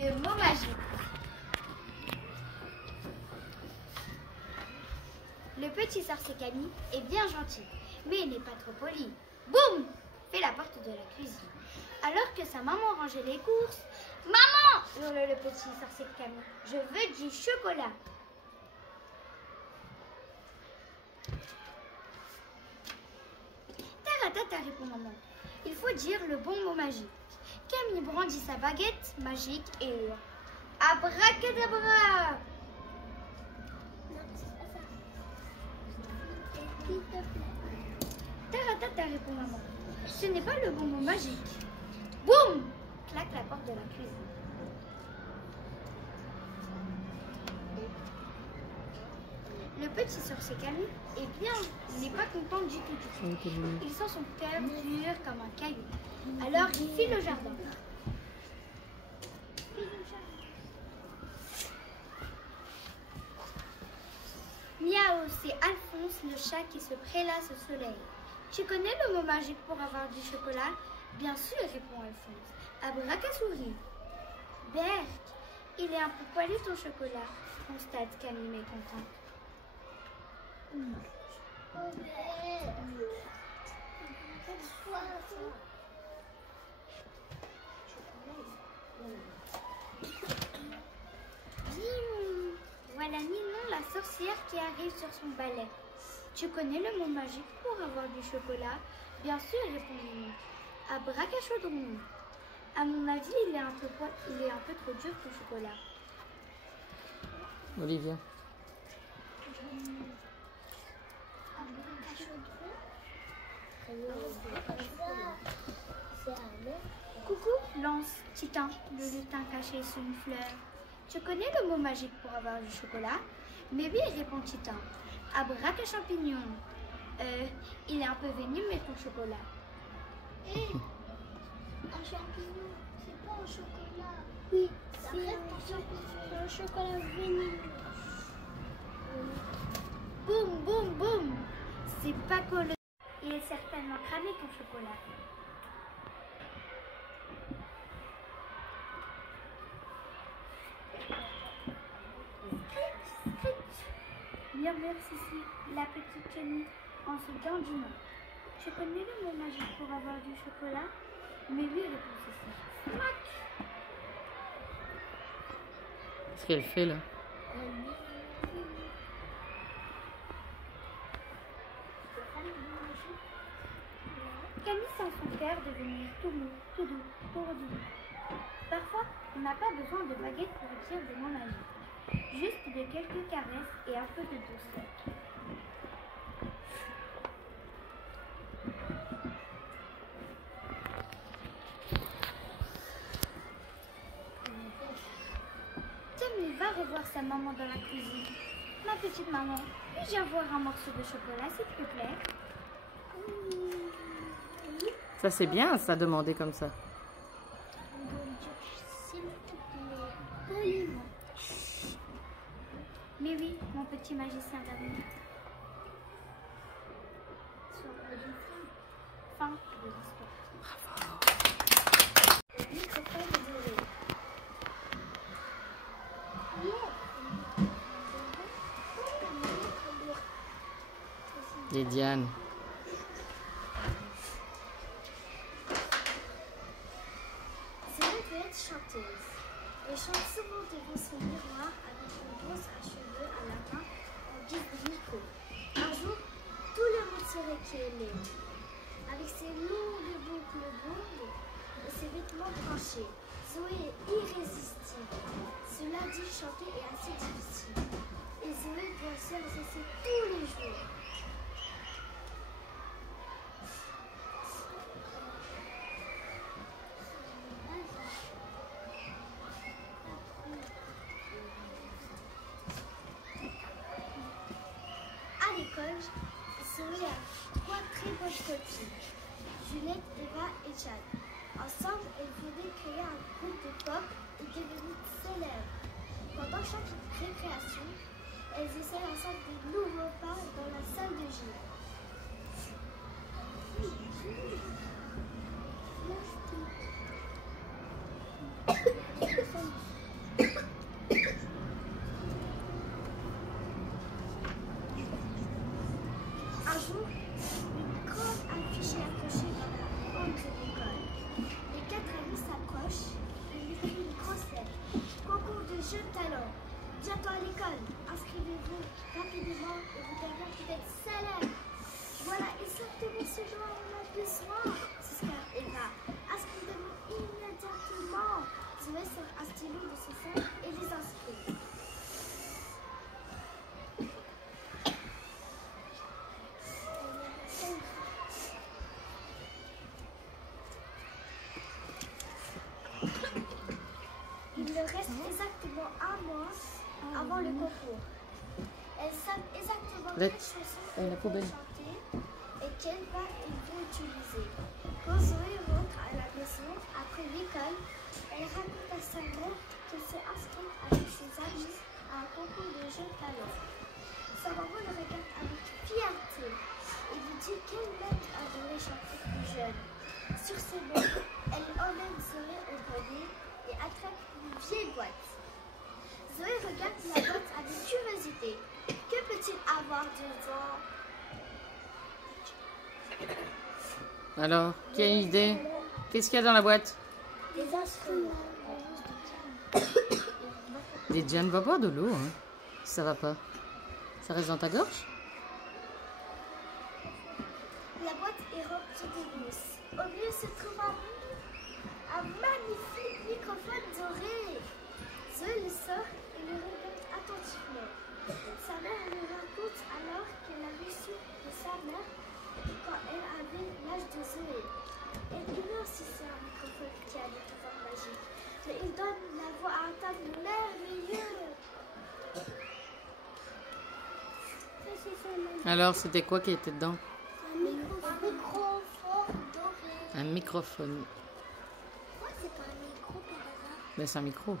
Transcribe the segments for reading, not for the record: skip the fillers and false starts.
Le mot magique. Le petit sorcier Camille est bien gentil, mais il n'est pas trop poli. Boum! Fait la porte de la cuisine. Alors que sa maman rangeait les courses. Maman! Hurle le petit sorcier Camille. Je veux du chocolat. Taratata, répond maman. Il faut dire le bon mot magique. Camille brandit sa baguette magique et hurle. Abracadabra! Taratata, répond maman. Ce n'est pas le bon mot magique. Boum! Claque la porte de la cuisine. Le petit sorcier Camille n'est pas content du tout. Il sent son cœur dur comme un caillou. Alors il file au jardin. Miaou, c'est Alphonse, le chat qui se prélasse au soleil. Tu connais le mot magique pour avoir du chocolat? Bien sûr, répond Alphonse. Abracasouris. Berk, il est un peu poilu ton chocolat, constate Camille mécontente. Voilà Ninon, la sorcière qui arrive sur son balai. Tu connais le mot magique pour avoir du chocolat? Bien sûr, répond Ninon. Abracachaudron. À mon avis, il est un peu trop dur ton chocolat. Olivia. Coucou, lance Titan, le lutin caché sous une fleur. Tu connais le mot magique pour avoir du chocolat? Mais oui, répond Titan. Abracachampignon. Il est un peu venimeux ton chocolat. Un champignon, c'est pas un chocolat. Oui, c'est un chocolat venimeux. Boum, boum, boum. C'est pas collé. Il est certainement cramé ton chocolat. Murmure Sissi, la petite Camille, en se dandinant. Tu connais le mot magique pour avoir du chocolat? Mais oui, répond Sissi. Qu'est-ce qu'elle fait là? Camille sent son cœur devenir tout mou, tout doux, tout redoux. Parfois, on n'a pas besoin de baguette pour dire des mots magiques. Juste de quelques caresses et un peu de douceur. Camille va revoir sa maman dans la cuisine. Ma petite maman, puis-je avoir un morceau de chocolat, s'il te plaît? Ça c'est bien, ça, demander comme ça. S'il te plaît, poliment. Mais oui, mon petit magicien d'avenir. Fin de l'histoire. Le microphone est doré. Et Diane. Céline peut être chanteuse. Elle chante souvent devant son miroir avec une brosse à cheveux à la main en guise de micro. Un jour, tout le monde saurait qui elle est. Avec ses longues boucles blondes et ses vêtements tranchés, Zoé est irrésistible. Cela dit, chanter est assez difficile. Et Zoé doit s'exercer tous les jours. À l'école, Zoé a 3 très bonnes copines, Juliette, Eva et Chad. Ensemble, elles voulaient créer un groupe de pop et devenir célèbres. Pendant chaque récréation, elles essayent ensemble de nouveaux pas dans la salle de gym. exactement un mois avant le concours. Elles savent exactement Let- quelle chanson la elles vont poubelle. chanter et quel bas ils vont utiliser. Quand Zoé rentre à la maison après l'école, elle raconte à sa mère qu'elle s'est inscrite avec ses amis à un concours de jeux talent. Sa maman le regarde avec fierté et lui dit qu'elle-même adorait chanter plus jeune. Sur ces mots, elle emmène Zoé au grenier et attrape une vieille boîte. Zoé regarde la boîte avec curiosité. Que peut-il avoir dedans? Alors, qui a une idée? Qu'est-ce qu'il y a dans la boîte? Des instruments. Diane va boire de l'eau, hein. Ça va pas. Ça reste dans ta gorge? La boîte est remplie de mousse. Au milieu se trouve un magnifique microphone doré. Zoé le sort et le regarde attentivement. Sa mère lui raconte alors qu'elle a reçu de sa mère quand elle avait l'âge de Zoé. Elle ignore si c'est un microphone qui a des pouvoirs magiques, mais il donne la voix à un tableau merveilleux. Ça, c'est ça, Alors, c'était quoi qui était dedans? un microphone doré. Un microphone. Pourquoi c'est pas un micro par hasard? Ben, c'est un micro.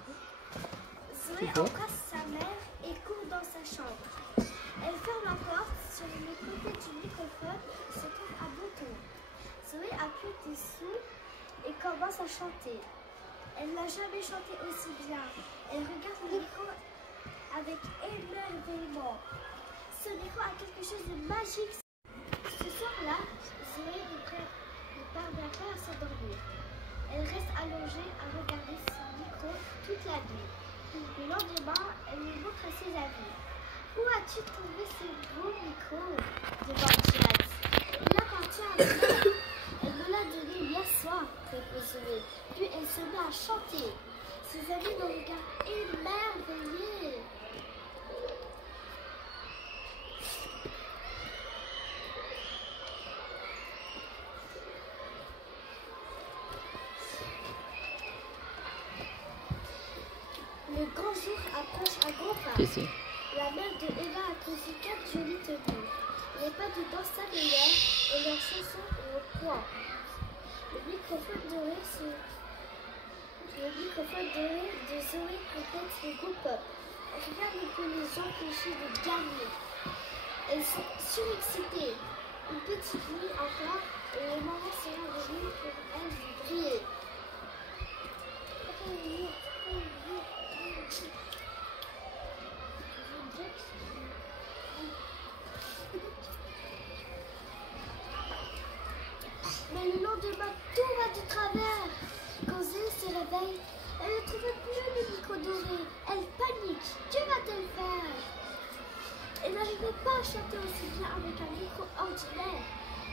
Zoé Pourquoi? embrasse sa mère et court dans sa chambre. Elle ferme la porte. Sur le côté du microphone se trouve un bouton. Zoé appuie dessus et commence à chanter. Elle n'a jamais chanté aussi bien. Elle regarde le micro avec émerveillement. Ce micro a quelque chose de magique. Ce soir-là, Zoé ne parvient pas à s'endormir. Elle reste allongée à regarder son micro toute la nuit. Le lendemain, elle le montre à ses amis. Où as-tu trouvé ce beau micro? Demande Jade. Il appartient à ma mère. Elle me l'a donné hier soir, répond Zoé. Puis elle se met à chanter. Ses amis le regardent émerveillés. Le grand jour approche à grands pas. Ici. La mère de Eva a conçu 4 jolies tenues. Les pas de danse s'améliorent et leur chanson est au point. Le microphone doré de Zoé complète le groupe pop. Rien ne peut les empêcher de gagner. Elles sont surexcitées. Une petite nuit encore et le moment sera venu pour elles de briller. Mais le lendemain, tout va de travers. Quand Zoé se réveille, elle ne trouve plus le micro doré. Elle panique. Que va-t-elle faire? Elle n'arrivait pas à chanter aussi bien avec un micro ordinaire.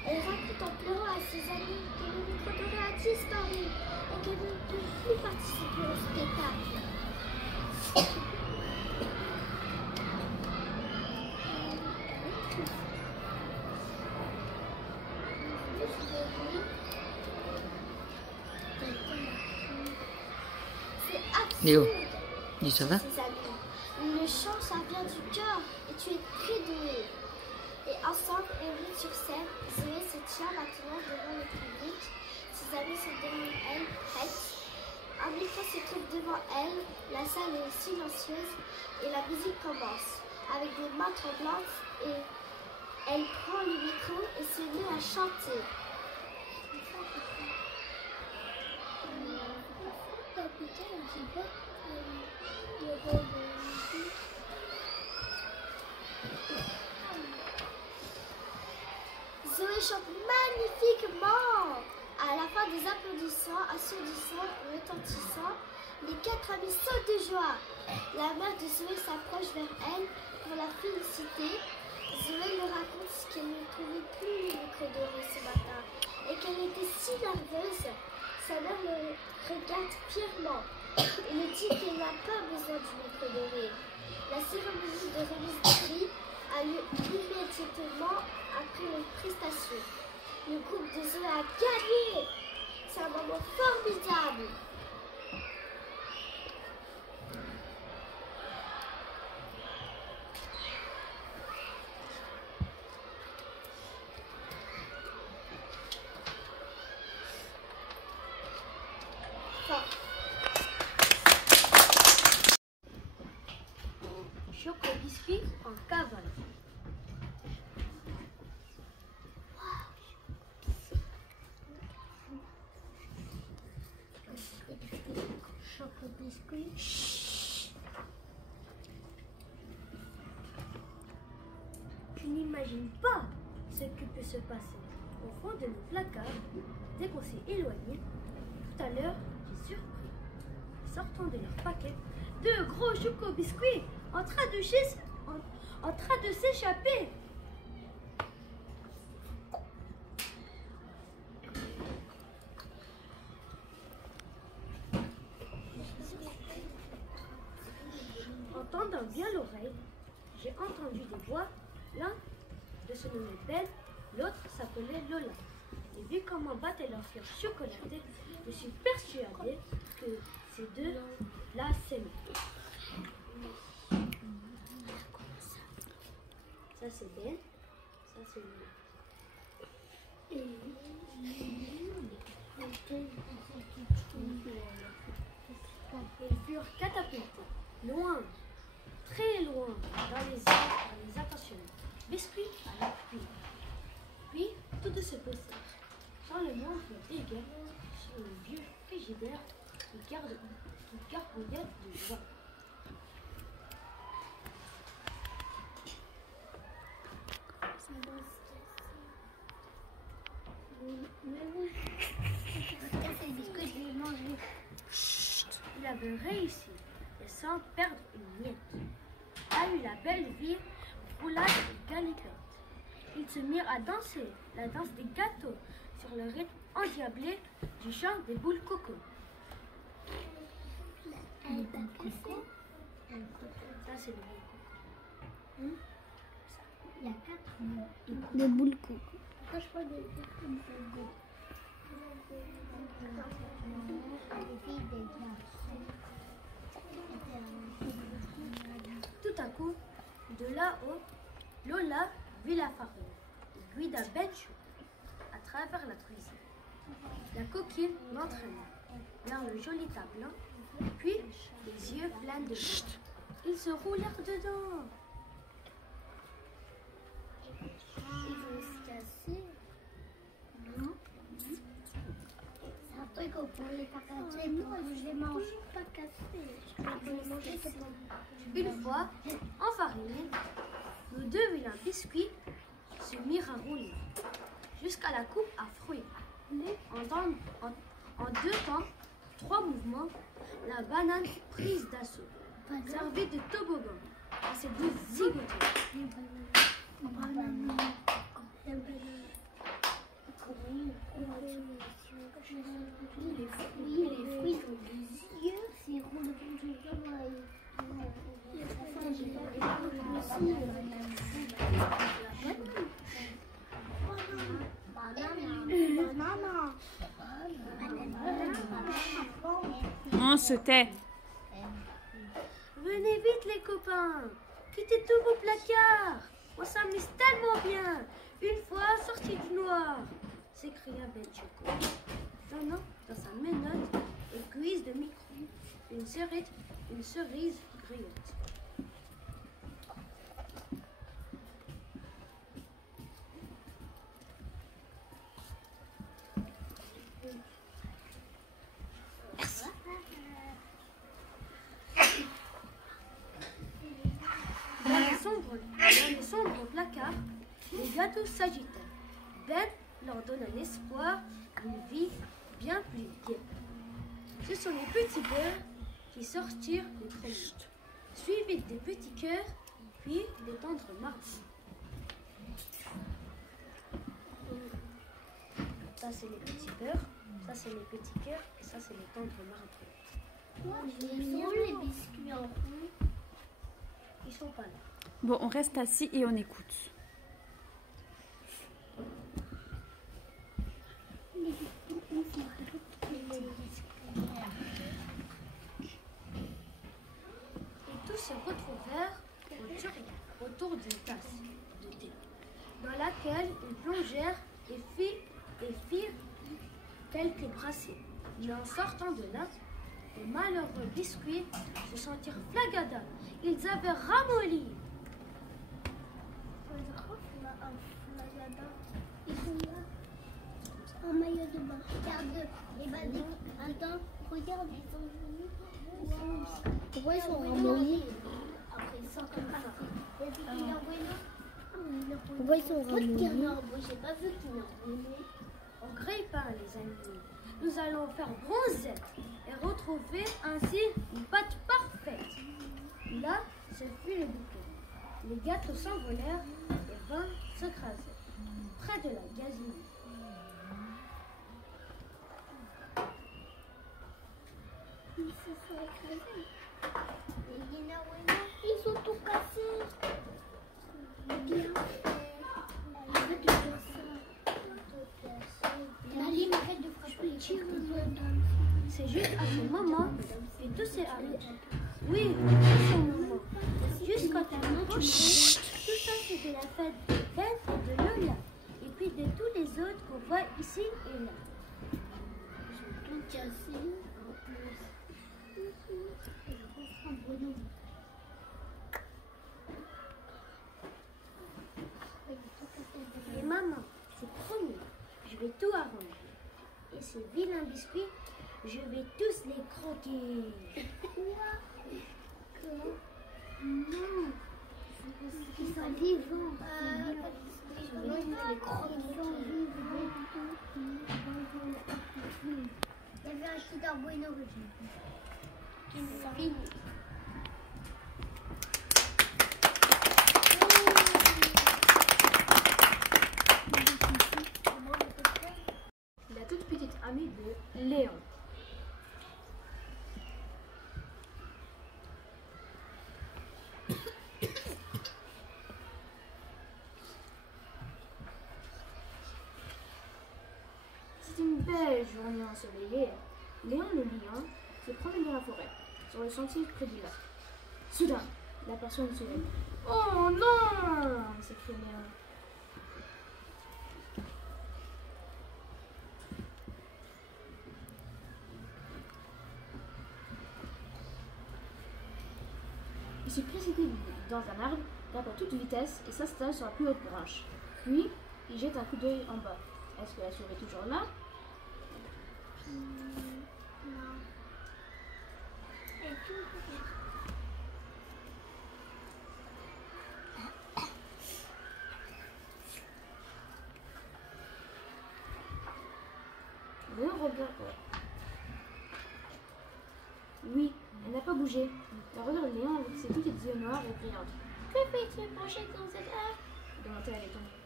Elle raconte en pleurant à ses amis que le micro doré a disparu et qu'elle ne peut plus participer au spectacle. Léo, Absurde. dis ça va? Ses amis. Le chant, ça vient du cœur et tu es très doué. Et ensemble, elles montent sur scène. Zoé se tient maintenant devant le public. Ses amis sont derrière elle, prêtes. Un micro se trouve devant elle. La salle est silencieuse et la musique commence. Avec des mains tremblantes, et elle prend le micro et se met à chanter. Zoé chante magnifiquement. À la fin des applaudissements assourdissants et retentissants, les 4 amis sautent de joie. La mère de Zoé s'approche vers elle pour la féliciter. Zoé leur raconte qu'elle ne trouvait plus le micro doré ce matin et qu'elle était si nerveuse. Sa mère le regarde fièrement et lui dit qu'elle n'a pas besoin du micro doré. La cérémonie de remise de prix a lieu immédiatement après les prestations. Le groupe de Zoé a gagné. C'est un moment formidable. fort. Choco biscuit en cavale. Choco biscuit. Tu n'imagines pas ce qui peut se passer au fond de nos placards dès qu'on s'est éloigné. Tout à l'heure, j'ai surpris, sortant de leur paquet, deux gros choco biscuits en train de s'échapper. En tendant bien l'oreille, j'ai entendu des voix. L'un de se nommait Ben, l'autre s'appelait Lola. Et vu comment battaient leurs fleurs chocolatées, je suis persuadée que ces deux-là s'aimaient. Ça c'est Ben, ça c'est Lola. Ils furent catapultés, loin, très loin, dans les airs par les attentionnés. Biscuit à la pluie. Puis, tout de se poser, sans le moindre dégât, sur le vieux frigidaire qui garbouillait de joie. Il avait réussi, et sans perdre une miette, a eu la belle vie, roulade et galicote. Ils se mirent à danser la danse des gâteaux sur le rythme endiablé du chant des boules coco. Ça, c'est le boule coco. Il y a 4 mots. Des boules coco. Pourquoi je parle de boules coco? Tout à coup, de là-haut, Lola vit la farine et guida Benchou à travers la cuisine. La coquine l'entraîna vers le joli tableau, puis les yeux pleins de joie. Ils se roulèrent dedans. Ils vont se casser. Non. C'est un truc qu'on pourrait pas casser. Moi, je les mange pas cassés. Je peux les manger tellement. Une fois enfarinés, nos deux vilains biscuits se mirent à rouler jusqu'à la coupe à fruits. En deux temps, 3 mouvements, la banane prise d'assaut, servie de toboggan à ses deux zigotées. Les fruits ont des yeux, c'est roule On se tait. Venez vite les copains, quittez tous vos placards, on s'amuse tellement bien, une fois sortis du noir, s'écria Benchoco, donnant dans sa menotte et cuisse de micro une cerise griotte. Dans les sombres placards, les gâteaux s'agitaient. Ben leur donna l'espoir d'une vie bien plus gaie. Ce sont les petits beurres qui sortirent les premiers, suivis des petits cœurs, puis des tendres marrons. Ça c'est les petits beurres, ça c'est les petits cœurs, et ça c'est les tendres marrons. Ils ont les biscuits en rond. Ils sont pas là. Bon, on reste assis et on écoute. Et tous se retrouvèrent autour d'une tasse de thé, dans laquelle ils plongèrent et firent quelques brassées. Mais en sortant de là, les malheureux biscuits se sentirent flagada. Ils avaient ramolli. Ils sont là, en maillot de bain. Regarde, les bandits. Attends, regarde, ils sont venus. Pourquoi ils sont ramollis? Après, ils sont comme ça. Pourquoi ils sont ramollis? J'ai pas vu qu'ils l'ont ramolli. Au grille-pain, les amis, nous allons faire bronzette et retrouver ainsi une pâte parfaite. Là, ce fut le bouquet. Les gâteaux s'envolèrent et vinrent s'écraser près de la gazinière. Ils se sont écrasés. Les Guinéens, ils sont tout cassés. Bien fait. Arrête de faire ça. Naline, arrête de frapper. C'est juste à ce moment que tout s'est arrêté. Oui, à ce moment. Juste quand elle m'a tout ça c'était la fête de Ben et de Lola. Et puis de tous les autres qu'on voit ici et là. Ils sont tout cassés. Mais maman, c'est promis, je vais tout arranger. Et ces vilains biscuits, je vais tous les croquer. Non, ils sont vivants. Je vais les croquer. Il y avait un Kinder Bueno que j'ai vu. La toute petite amie de Léon. C'est une belle journée ensoleillée. Léon le lion se promène dans la forêt, sur le sentier près du lac. Soudain, il aperçoit une souris. Oh non! S'écrie Léon. Il se précipite dans un arbre, tape à toute vitesse et s'installe sur la plus haute branche. Puis, il jette un coup d'œil en bas. Est-ce que la souris est toujours là? Non. Et tout. Léon regarde. Oui, elle n'a pas bougé. Elle regarde Léon avec ses petites yeux noirs et brillantes. Que fais-tu pencher dans cette heure? Demanda-t-elle étonnée.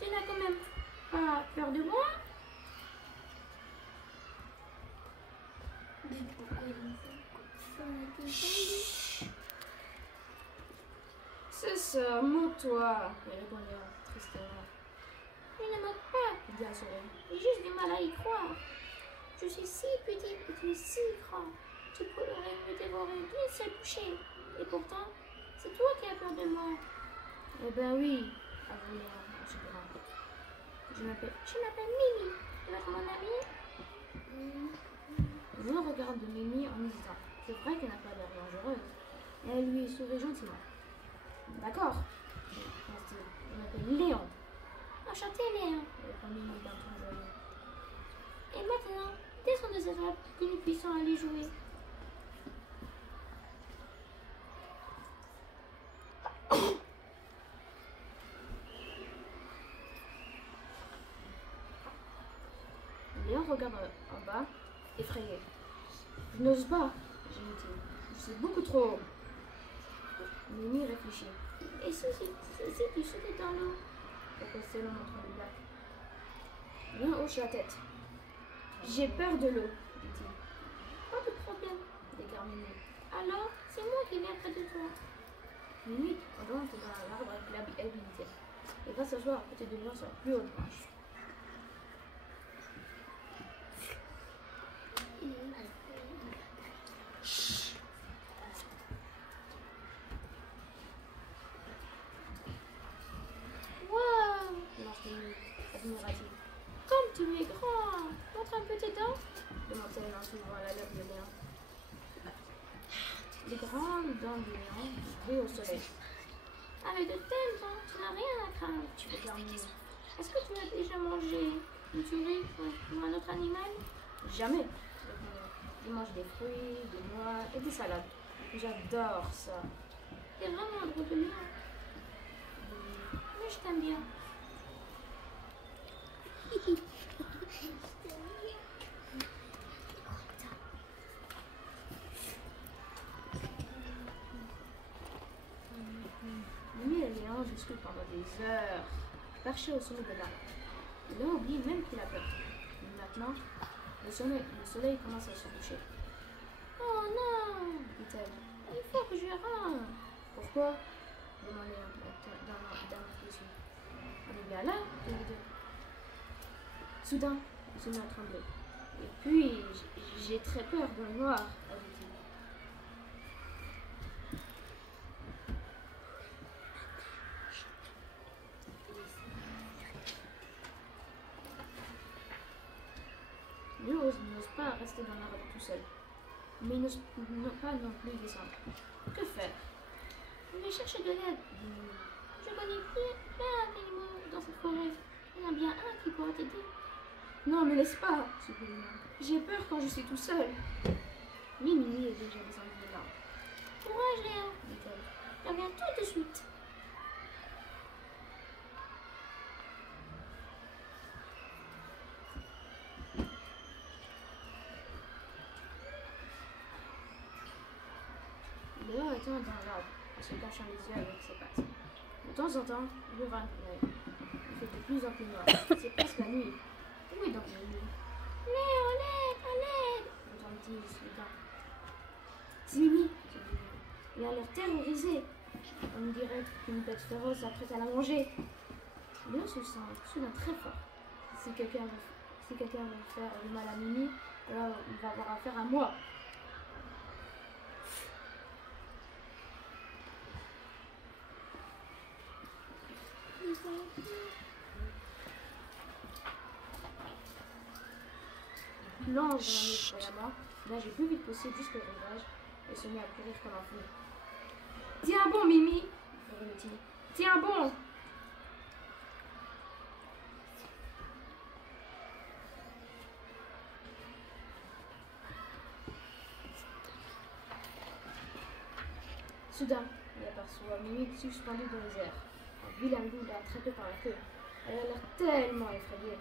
Tu n'as quand même pas peur de moi? Mais pourquoi ils sont Chut. C'est ça, moque-toi, répond Léon tristement. Je ne moque pas, dit la souris. J'ai juste du mal à y croire. Je suis si petite et tu es si grand. Tu pourrais me dévorer d'une seule bouchée. Et pourtant, c'est toi qui as peur de moi. Eh ben oui, avoue Léon en soupirant. Je m'appelle Mimi. Tu veux être mon amie? Léon regarde Mimi en hésitant. C'est vrai qu'elle n'a pas l'air dangereuse. Elle lui sourit gentiment. D'accord, pense-t-il. Je m'appelle Léon. Enchanté, Léon, répond Mimi d'un ton joyeux. Et maintenant, descends de cette arbre que nous puissions aller jouer. Léon regarde en bas, effrayé. Je n'ose pas, gémit-il. C'est beaucoup trop haut. Mimi réfléchit. Et si tu sautais dans l'eau? Propose-t-elle en montrant le lac. Léon hoche la tête. J'ai peur de l'eau, dit-il. Pas de problème, déclare Mimi. Alors, c'est moi qui viens près de toi. Mimi rentre dans l'arbre avec l'habilité et va s'asseoir à côté de Léon sur la plus haute branche. Waouh! Lance Mimi, admiratif. Comme tu es grand! Montre un peu tes dents. Les grandes dents du lion brillent au soleil. Avec de telles dents, tu n'as rien à craindre, tu peux terminer. Est-ce que tu as déjà mangé une souris ou un autre animal? Jamais. Je mange des fruits, des noix et des salades. J'adore ça. T'es vraiment un drôle de lion. Mais je t'aime bien. Mimi et le lion discutent pendant des heures, perchés au sommet de l'arbre. Le lion oublie même qu'il a peur. Mais maintenant, le soleil commence à se coucher. Oh non, dit-elle. Il faut que je rentre. Pourquoi? Demandait d'un dessus. On est bien là, tous les deux. Soudain, il se met à trembler. Et puis, j'ai très peur dans le noir, avait-il. Lui n'ose pas rester dans l'arbre tout seul. Mais il n'ose pas non plus descendre. Que faire? Je vais chercher de l'aide. Je connais plein d'animaux dans cette forêt. Il y en a bien un qui pourra t'aider. Non, me laisse pas, supplie le lion. J'ai peur quand je suis tout seul. Mimi est déjà descendue de l'arbre. Courage, Léa, dit-elle. Je reviens tout de suite. Léa était dans l'arbre, en se cachant les yeux avec ses pattes. De temps en temps, il ouvre un œil. Il fait de plus en plus noir. C'est presque la nuit. Où est donc la nuit? Léo, à l'aide! Entendit soudain. C'est Mimi, se dit Léo. Il a l'air terrorisé. On dirait qu'une bête féroce s'apprête à la manger. Léo se sent soudain très fort. Si quelqu'un veut faire du mal à Mimi, alors il va avoir affaire à moi. Plonge dans la nuit effrayamment, nage le plus vite possible jusqu'au rivage et se met à courir comme un fou. Tiens bon, Mimi, répondit-il. Tiens bon. Soudain, il aperçoit Mimi suspendue dans les airs. Un vilain loup l'a attrapée par la queue. Elle a l'air tellement effrayée.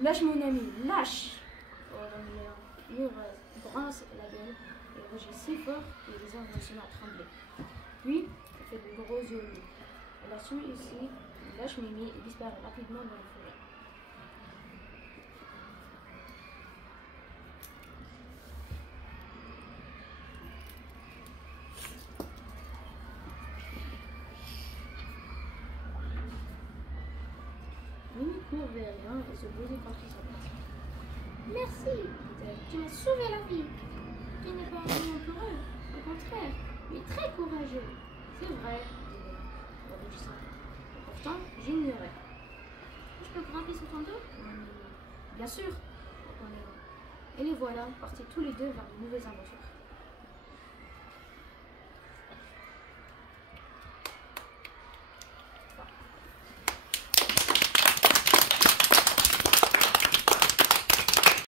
Lâche mon ami, lâche! Ordonne le lion. Il ouvre, bronze la gueule et rugit si fort que les arbres se mettent à trembler. Puis, il fait de gros yeux au loup. Elle a su ici, il lâche Mimi et disparaît rapidement dans la forêt. Mimi court vers le lion et se brise contre sa patte. Merci, dit-elle, tu m'as sauvé la vie. Tu n'es pas un lion peureux, au contraire, tu es très courageux. C'est vrai, dit le lion, en rougissant. Pourtant, j'ignorais. Je peux grimper sur ton dos? Bien sûr, répond le lion. Et les voilà, partis tous les deux vers de nouvelles aventures.